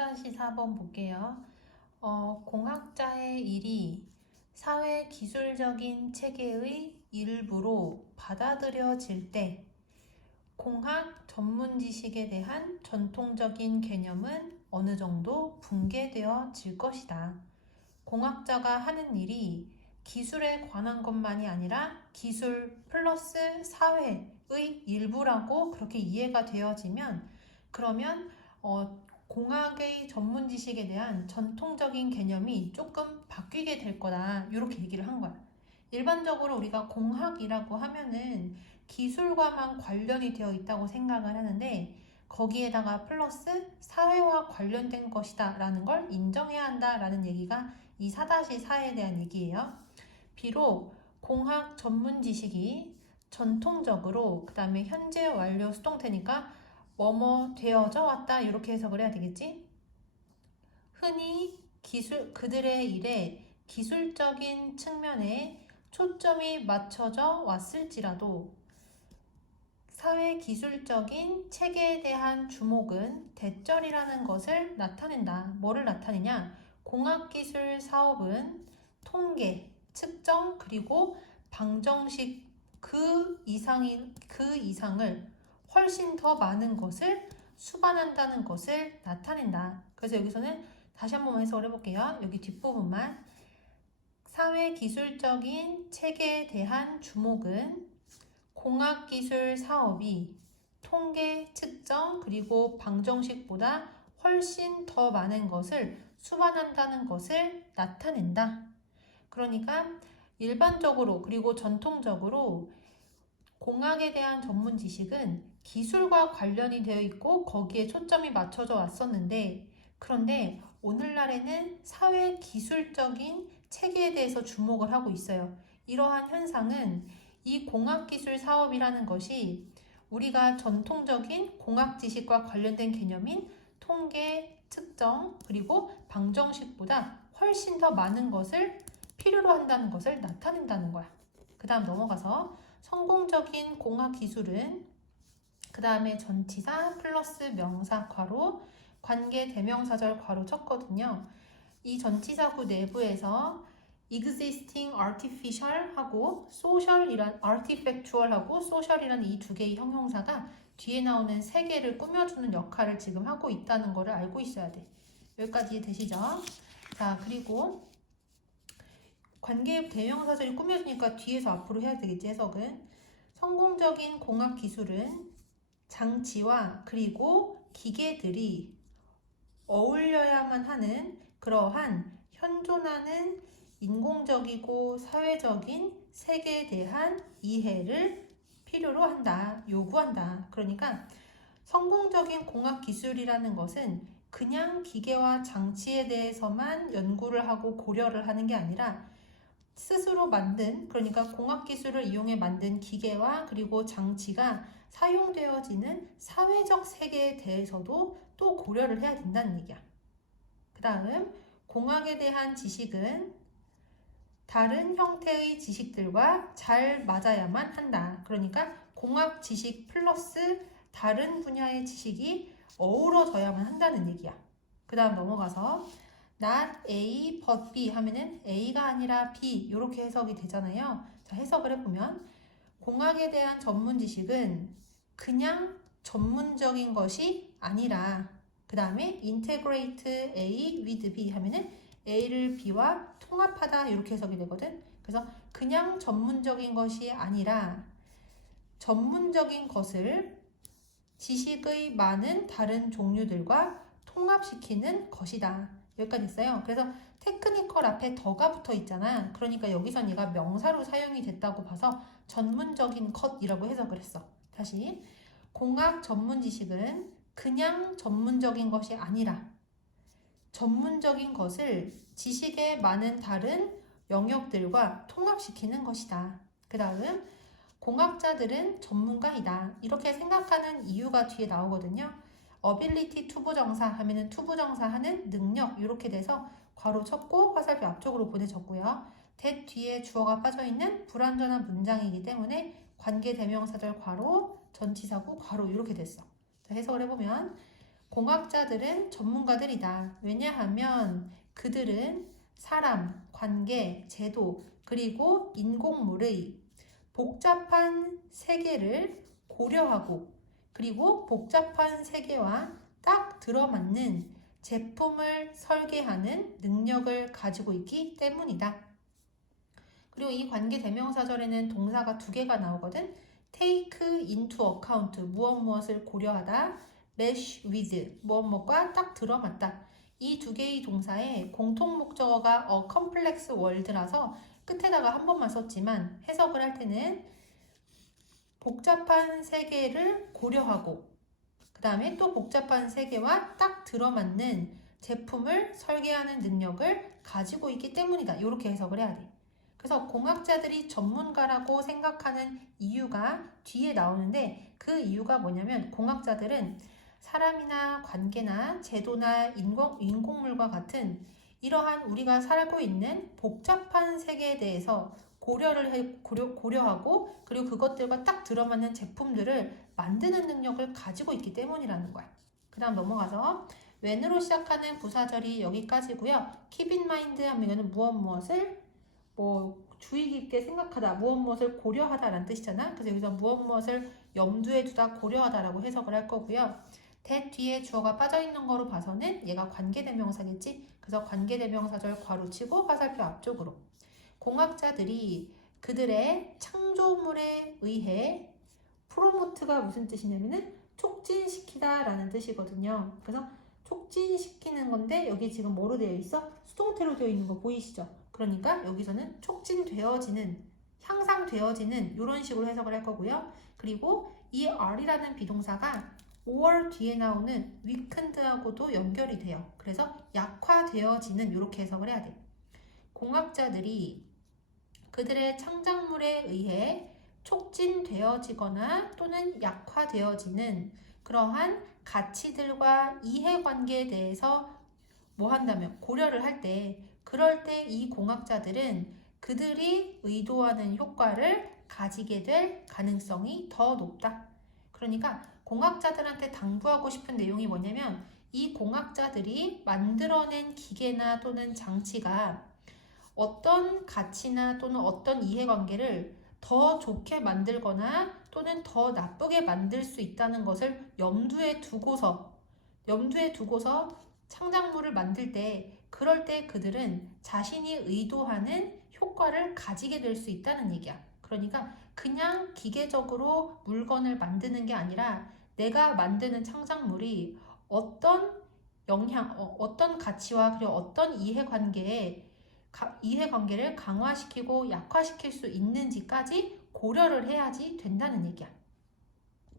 4-4번 볼게요. 어, 공학자의 일이 사회 기술적인 체계의 일부로 받아들여질 때 공학 전문 지식에 대한 전통적인 개념은 어느 정도 붕괴되어질 것이다. 공학자가 하는 일이 기술에 관한 것만이 아니라 기술 플러스 사회의 일부라고 그렇게 이해가 되어지면 그러면 어, 공학의 전문 지식에 대한 전통적인 개념이 조금 바뀌게 될 거다. 이렇게 얘기를 한 거야. 일반적으로 우리가 공학이라고 하면은 기술과만 관련이 되어 있다고 생각을 하는데 거기에다가 플러스 사회와 관련된 것이다 라는 걸 인정해야 한다 라는 얘기가 이 4-4에 대한 얘기예요. 비록 공학 전문 지식이 전통적으로 그 다음에 현재 완료 수동태니까 뭐뭐 되어져 왔다 이렇게 해석을 해야 되겠지? 흔히 기술 그들의 일에 기술적인 측면에 초점이 맞춰져 왔을지라도 사회 기술적인 체계에 대한 주목은 대절이라는 것을 나타낸다. 뭐를 나타내냐? 공학기술 사업은 통계, 측정, 그리고 방정식 그 이상인 그 이상을 훨씬 더 많은 것을 수반한다는 것을 나타낸다. 그래서 여기서는 다시 한번 해석을 해볼게요. 여기 뒷부분만 사회 기술적인 체계에 대한 주목은 공학 기술 사업이 통계, 측정, 그리고 방정식보다 훨씬 더 많은 것을 수반한다는 것을 나타낸다. 그러니까 일반적으로 그리고 전통적으로 공학에 대한 전문 지식은 기술과 관련이 되어 있고 거기에 초점이 맞춰져 왔었는데 그런데 오늘날에는 사회 기술적인 체계에 대해서 주목을 하고 있어요. 이러한 현상은 이 공학기술 사업이라는 것이 우리가 전통적인 공학 지식과 관련된 개념인 통계, 측정, 그리고 방정식보다 훨씬 더 많은 것을 필요로 한다는 것을 나타낸다는 거야. 그 다음 넘어가서 성공적인 공학 기술은 그 다음에 전치사 플러스 명사 괄호 관계 대명사절 괄호 쳤거든요. 이 전치사구 내부에서 existing artificial 하고 social이란 artifactual 하고 social이라는 이두 개의 형용사가 뒤에 나오는 세 개를 꾸며주는 역할을 지금 하고 있다는 것을 알고 있어야 돼. 여기까지 되시죠? 자, 그리고 관계 대명사절이 꾸며지니까 뒤에서 앞으로 해야 되겠지, 해석은. 성공적인 공학 기술은 장치와 그리고 기계들이 어울려야만 하는 그러한 현존하는 인공적이고 사회적인 세계에 대한 이해를 필요로 한다, 요구한다. 그러니까 성공적인 공학 기술이라는 것은 그냥 기계와 장치에 대해서만 연구를 하고 고려를 하는 게 아니라 스스로 만든 그러니까 공학 기술을 이용해 만든 기계와 그리고 장치가 사용되어지는 사회적 세계에 대해서도 또 고려를 해야 된다는 얘기야. 그 다음 공학에 대한 지식은 다른 형태의 지식들과 잘 맞아야만 한다. 그러니까 공학 지식 플러스 다른 분야의 지식이 어우러져야만 한다는 얘기야. 그 다음 넘어가서 not A but B 하면은 A가 아니라 B 이렇게 해석이 되잖아요. 자, 해석을 해보면 공학에 대한 전문 지식은 그냥 전문적인 것이 아니라 그 다음에 integrate A with B 하면은 A를 B와 통합하다 이렇게 해석이 되거든. 그래서 그냥 전문적인 것이 아니라 전문적인 것을 지식의 많은 다른 종류들과 통합시키는 것이다. 여기까지 있어요. 그래서 테크니컬 앞에 더가 붙어 있잖아. 그러니까 여기선 얘가 명사로 사용이 됐다고 봐서 전문적인 것이라고 해석을 했어. 다시 공학 전문 지식은 그냥 전문적인 것이 아니라 전문적인 것을 지식의 많은 다른 영역들과 통합시키는 것이다. 그 다음 공학자들은 전문가이다. 이렇게 생각하는 이유가 뒤에 나오거든요. ability 투부정사 하면은 투부정사 하는 능력 이렇게 돼서 괄호 쳤고 화살표 앞쪽으로 보내졌고요. that 뒤에 주어가 빠져 있는 불완전한 문장이기 때문에 관계 대명사절 괄호 전치사구 괄호 이렇게 됐어. 자, 해석을 해보면 공학자들은 전문가들이다. 왜냐하면 그들은 사람, 관계, 제도, 그리고 인공물의 복잡한 세계를 고려하고 그리고 복잡한 세계와 딱 들어맞는 제품을 설계하는 능력을 가지고 있기 때문이다. 그리고 이 관계 대명사절에는 동사가 두 개가 나오거든. take into account 무엇 무엇을 고려하다. mesh with 무엇 무엇과 딱 들어맞다. 이 두 개의 동사의 공통 목적어가 a complex world라서 끝에다가 한 번만 썼지만 해석을 할 때는 복잡한 세계를 고려하고 그 다음에 또 복잡한 세계와 딱 들어맞는 제품을 설계하는 능력을 가지고 있기 때문이다. 이렇게 해석을 해야 돼. 그래서 공학자들이 전문가라고 생각하는 이유가 뒤에 나오는데 그 이유가 뭐냐면 공학자들은 사람이나 관계나 제도나 인공, 인공물과 같은 이러한 우리가 살고 있는 복잡한 세계에 대해서 고려를 해, 고려, 고려하고 그리고 그것들과 딱 들어맞는 제품들을 만드는 능력을 가지고 있기 때문이라는 거야. 그 다음 넘어가서 when으로 시작하는 부사절이 여기까지고요. keep in mind 하면 무엇 무엇을 뭐 주의 깊게 생각하다, 무엇 무엇을 고려하다라는 뜻이잖아. 그래서 여기서 무엇 무엇을 염두에 두다, 고려하다라고 해석을 할 거고요. that 뒤에 주어가 빠져 있는 거로 봐서는 얘가 관계대명사겠지. 그래서 관계대명사절 괄호 치고 화살표 앞쪽으로. 공학자들이 그들의 창조물에 의해 프로모트가 무슨 뜻이냐면은 촉진시키다 라는 뜻이거든요. 그래서 촉진시키는 건데 여기 지금 뭐로 되어 있어? 수동태로 되어 있는 거 보이시죠? 그러니까 여기서는 촉진되어지는 향상되어지는 이런 식으로 해석을 할 거고요. 그리고 이 are이라는 비동사가 or 뒤에 나오는 weakened하고도 연결이 돼요. 그래서 약화되어지는 이렇게 해석을 해야 돼. 공학자들이 그들의 창작물에 의해 촉진되어지거나 또는 약화되어지는 그러한 가치들과 이해관계에 대해서 뭐 한다면 고려를 할 때 그럴 때 이 공학자들은 그들이 의도하는 효과를 가지게 될 가능성이 더 높다. 그러니까 공학자들한테 당부하고 싶은 내용이 뭐냐면 이 공학자들이 만들어낸 기계나 또는 장치가 어떤 가치나 또는 어떤 이해관계를 더 좋게 만들거나 또는 더 나쁘게 만들 수 있다는 것을 염두에 두고서 염두에 두고서 창작물을 만들 때 그럴 때 그들은 자신이 의도하는 효과를 가지게 될 수 있다는 얘기야. 그러니까 그냥 기계적으로 물건을 만드는 게 아니라 내가 만드는 창작물이 어떤 영향, 어, 어떤 가치와 그리고 어떤 이해관계에 가, 이해관계를 강화시키고 약화시킬 수 있는지까지 고려를 해야지 된다는 얘기야.